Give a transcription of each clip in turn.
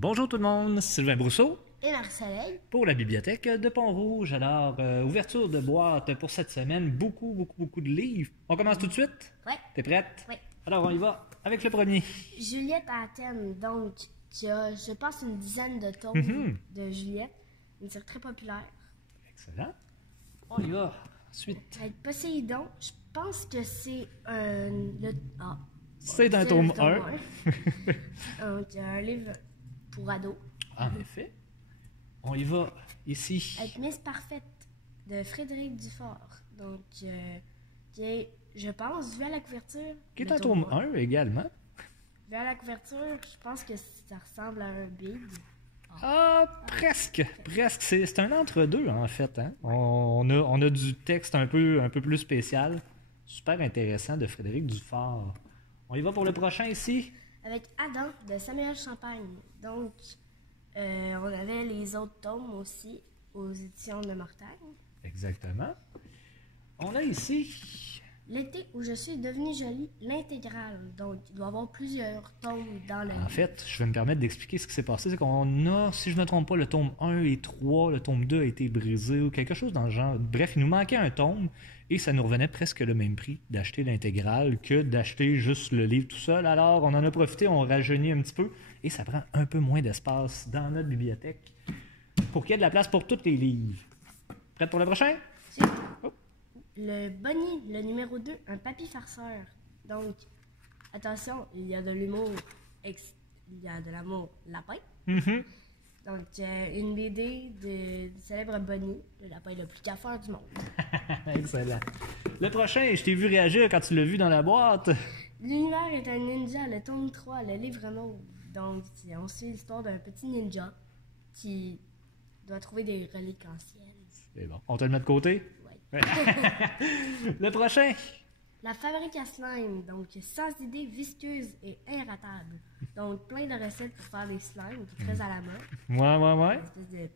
Bonjour tout le monde, Sylvain Brousseau Et Marie-Soleil. pour la bibliothèque de Pont-Rouge. Alors, ouverture de boîte pour cette semaine, beaucoup de livres. On commence tout de suite? Ouais. T'es prête? Oui. Alors, on y va avec le premier. Juliette à Athènes, donc, qui a, je pense, une dizaine de tomes de Juliette. Une série très populaire. Excellent. On y va. Ensuite, Avec Poséidon, je pense que c'est c'est un tome 1. Donc, un livre pour ados. En effet. On y va ici. Avec Miss Parfaite de Frédéric Dufort. Donc, qui est, je pense, vu à la couverture. Qui est le un tome 1 également. Vu à la couverture, je pense que ça ressemble à un big. Ah, presque. C'est un entre-deux, en fait. Hein? On a du texte un peu plus spécial. Super intéressant de Frédéric Dufort. On y va pour le prochain ici. Avec Adam de Samuel Champagne. Donc, on avait les autres tomes aussi aux éditions de Mortagne. Exactement. On a ici... L'été où je suis devenue jolie, l'intégrale. Donc, il doit y avoir plusieurs tomes dans le En fait, je vais me permettre d'expliquer ce qui s'est passé. C'est qu'on a, si je ne me trompe pas, le tome 1 et 3, le tome 2 a été brisé ou quelque chose dans le genre. Bref, il nous manquait un tome et ça nous revenait presque le même prix d'acheter l'intégrale que d'acheter juste le livre tout seul. Alors, on en a profité, on rajeunit un petit peu et ça prend un peu moins d'espace dans notre bibliothèque pour qu'il y ait de la place pour tous les livres. Prête pour le prochain? Oh. Le Bonnie, le numéro 2, un papy farceur. Donc, attention, il y a de l'humour, il y a de l'amour lapin. Donc, une BD du célèbre Bonnie, le lapin le plus cafard du monde. Excellent. Le prochain, je t'ai vu réagir quand tu l'as vu dans la boîte. L'univers est un ninja, le tome 3, le livre mauve. Donc, on suit l'histoire d'un petit ninja qui doit trouver des reliques anciennes. C'est bon. On te le met de côté? Ouais. Le prochain. La fabrique à slime, donc sans idées visqueuses et irratables. Donc, plein de recettes pour faire des slimes, qui est très à la mode. Ouais. Une espèce de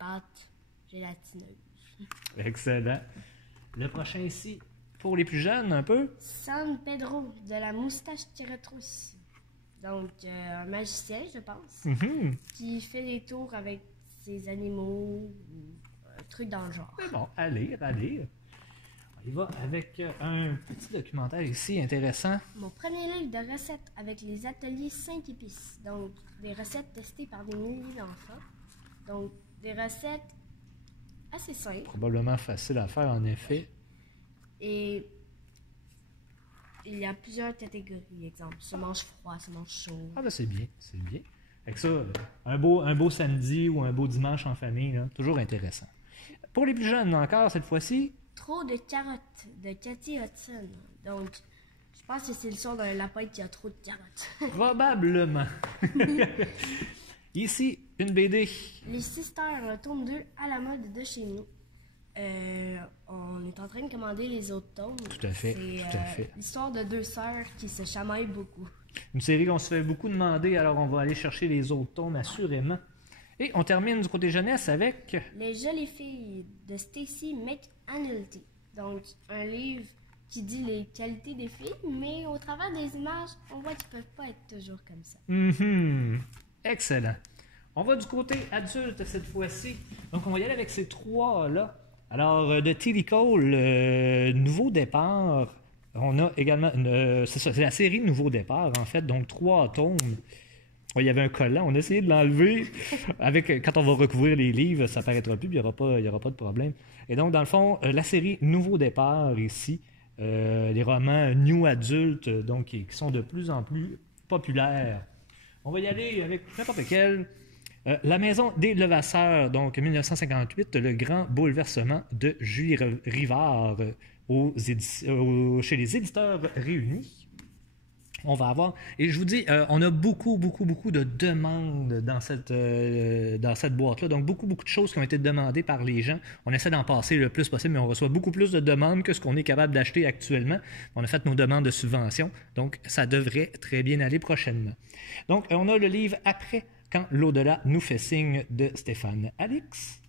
pâte gélatineuse. Excellent. Le prochain ici, pour les plus jeunes, un peu. San Pedro, de la moustache qui retrousse. Donc, un magicien, je pense, qui fait des tours avec ses animaux, un truc dans le genre. C'est bon, à lire. On y va avec un petit documentaire ici intéressant. Mon premier livre de recettes avec les ateliers 5 épices. Donc, des recettes testées par des milliers d'enfants. Donc, des recettes assez simples. Probablement facile à faire, en effet. Et il y a plusieurs catégories. Exemple, se mange froid, se mange chaud. Ah ben c'est bien. Avec ça, un beau samedi ou un beau dimanche en famille, là, toujours intéressant. Pour les plus jeunes encore, cette fois-ci... Trop de carottes, de Cathy Hudson. Donc, je pense que c'est le son d'un lapin qui a trop de carottes. Probablement. Ici, une BD. Les Sisters, tome 2, à la mode de chez nous. On est en train de commander les autres tomes. Tout à fait. C'est l'histoire de deux sœurs qui se chamaillent beaucoup. Une série qu'on se fait beaucoup demander, alors on va aller chercher les autres tomes, assurément. Et on termine du côté jeunesse avec... Les jolies filles de Stacy McAnulty. Donc, un livre qui dit les qualités des filles, mais au travers des images, on voit qu'ils ne peuvent pas être toujours comme ça. Excellent. On va du côté adulte cette fois-ci. Donc, on va y aller avec ces trois-là. Alors, de Tilly Cole, Nouveau Départ. On a également... c'est ça, c'est la série Nouveau Départ, en fait. Donc, 3 tomes. Il y avait un collant, on a essayé de l'enlever. Quand on va recouvrir les livres, ça ne paraîtra plus, puis il n'y aura pas de problème. Et donc, dans le fond, la série Nouveau Départ, ici, les romans New Adultes, donc qui sont de plus en plus populaires. On va y aller avec n'importe quel. La Maison des Levasseurs, donc 1958, Le Grand Bouleversement de Julie Rivard chez les éditeurs Réunis. On va avoir, et je vous dis, on a beaucoup de demandes dans cette boîte-là. Donc, beaucoup de choses qui ont été demandées par les gens. On essaie d'en passer le plus possible, mais on reçoit beaucoup plus de demandes que ce qu'on est capable d'acheter actuellement. On a fait nos demandes de subvention, donc ça devrait très bien aller prochainement. Donc, on a le livre Après, quand l'au-delà nous fait signe de Stéphane Alix.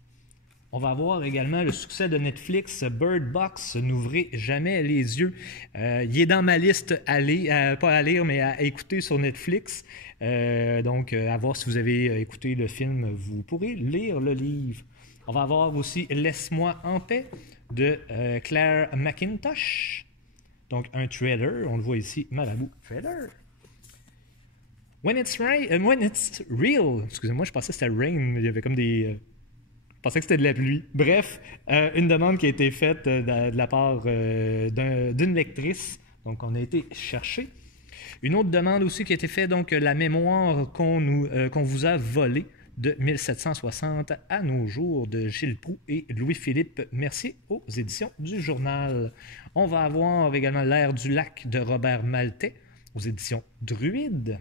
On va avoir également le succès de Netflix, Bird Box, N'ouvrez jamais les yeux. Il est dans ma liste pas à lire, mais à écouter sur Netflix. Donc, à voir si vous avez écouté le film, vous pourrez lire le livre. On va avoir aussi Laisse-moi en paix de Claire McIntosh. Donc, un trailer. On le voit ici, Marabout trailer. When it's real. Excusez-moi, je pensais que c'était rain. Il y avait comme des... Je pensais que c'était de la pluie. Bref, une demande qui a été faite de la part d'une lectrice. Donc, on a été chercher. Une autre demande aussi qui a été faite, donc la mémoire qu'on vous a volée de 1760 à nos jours de Gilles Proulx et Louis-Philippe Mercier aux éditions du Journal. On va avoir également L'Air du lac de Robert Maltais aux éditions Druide.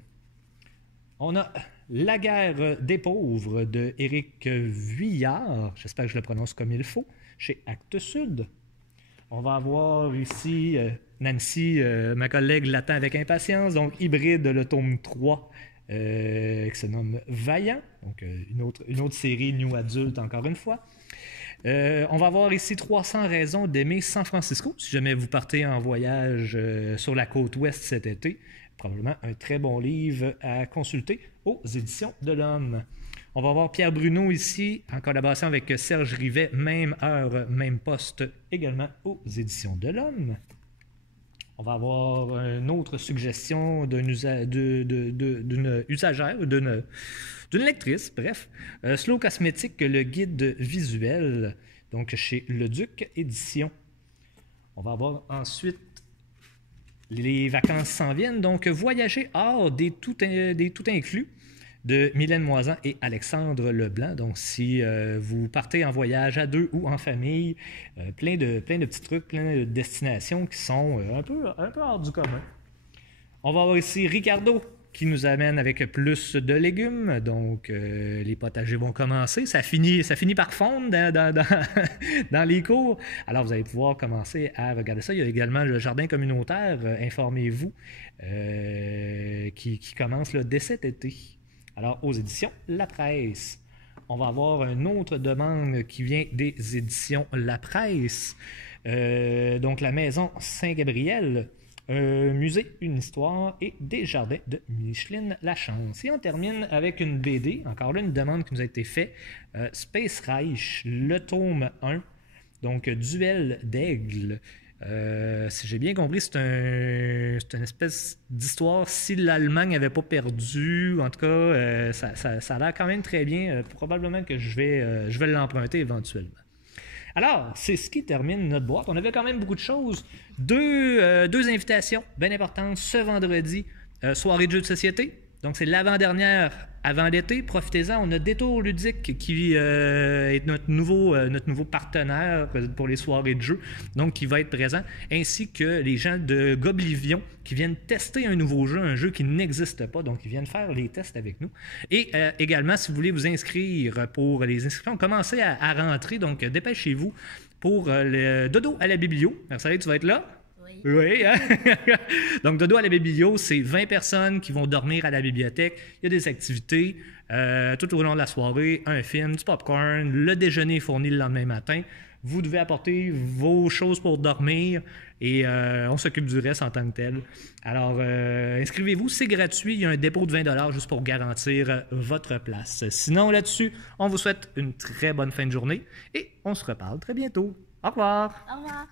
On a La guerre des pauvres de Éric Vuillard, j'espère que je le prononce comme il faut, chez Actes Sud. On va avoir ici Nancy, ma collègue, l'attend avec impatience, donc Hybride, le tome 3, qui se nomme Vaillant, donc une autre série new adulte encore une fois. On va avoir ici 300 raisons d'aimer San Francisco, si jamais vous partez en voyage sur la côte ouest cet été. Probablement un très bon livre à consulter aux éditions de l'Homme. On va voir Pierre Bruno ici, en collaboration avec Serge Rivet, même heure, même poste, également aux éditions de l'Homme. On va avoir une autre suggestion d'une usagère, d'une lectrice, bref. Slow Cosmétique, le guide visuel, donc chez Le Duc Édition. On va avoir ensuite Les vacances s'en viennent, donc Voyager hors des tout inclus de Mylène Moisan et Alexandre Leblanc. Donc, si vous partez en voyage à deux ou en famille, plein de petits trucs, plein de destinations qui sont un peu hors du commun. On va avoir ici Ricardo qui nous amène avec plus de légumes. Donc, les potagers vont commencer. Ça finit par fondre dans les cours. Alors, vous allez pouvoir commencer à regarder ça. Il y a également le jardin communautaire, informez-vous, qui commence là, dès cet été. Alors, aux éditions La Presse. On va avoir une autre demande qui vient des éditions La Presse. Donc, la Maison Saint-Gabriel, un musée, une histoire et des jardins de Micheline Lachance. Et on termine avec une BD, encore là une demande qui nous a été faite, Space Reich, le tome 1, donc Duel d'aigle. Si j'ai bien compris, c'est une espèce d'histoire. Si l'Allemagne n'avait pas perdu, en tout cas, ça a l'air quand même très bien. Probablement que je vais l'emprunter éventuellement. Alors, c'est ce qui termine notre boîte. On avait quand même beaucoup de choses. Deux invitations bien importantes ce vendredi. Soirée de jeux de société. Donc, c'est l'avant-dernière avant l'été. Profitez-en. On a Détour ludique qui est notre nouveau partenaire pour les soirées de jeux, donc qui va être présent, ainsi que les gens de Goblivion qui viennent tester un nouveau jeu, un jeu qui n'existe pas, donc ils viennent faire les tests avec nous. Et également, si vous voulez vous inscrire pour les inscriptions, commencez à rentrer, donc dépêchez-vous pour le dodo à la biblio. Merci, tu vas être là? Oui, hein? Donc, Dodo à la biblio, c'est 20 personnes qui vont dormir à la bibliothèque. Il y a des activités tout au long de la soirée, un film, du popcorn, le déjeuner est fourni le lendemain matin. Vous devez apporter vos choses pour dormir et on s'occupe du reste en tant que tel. Alors, inscrivez-vous, c'est gratuit. Il y a un dépôt de 20$ juste pour garantir votre place. Sinon, là-dessus, on vous souhaite une très bonne fin de journée et on se reparle très bientôt. Au revoir! Au revoir!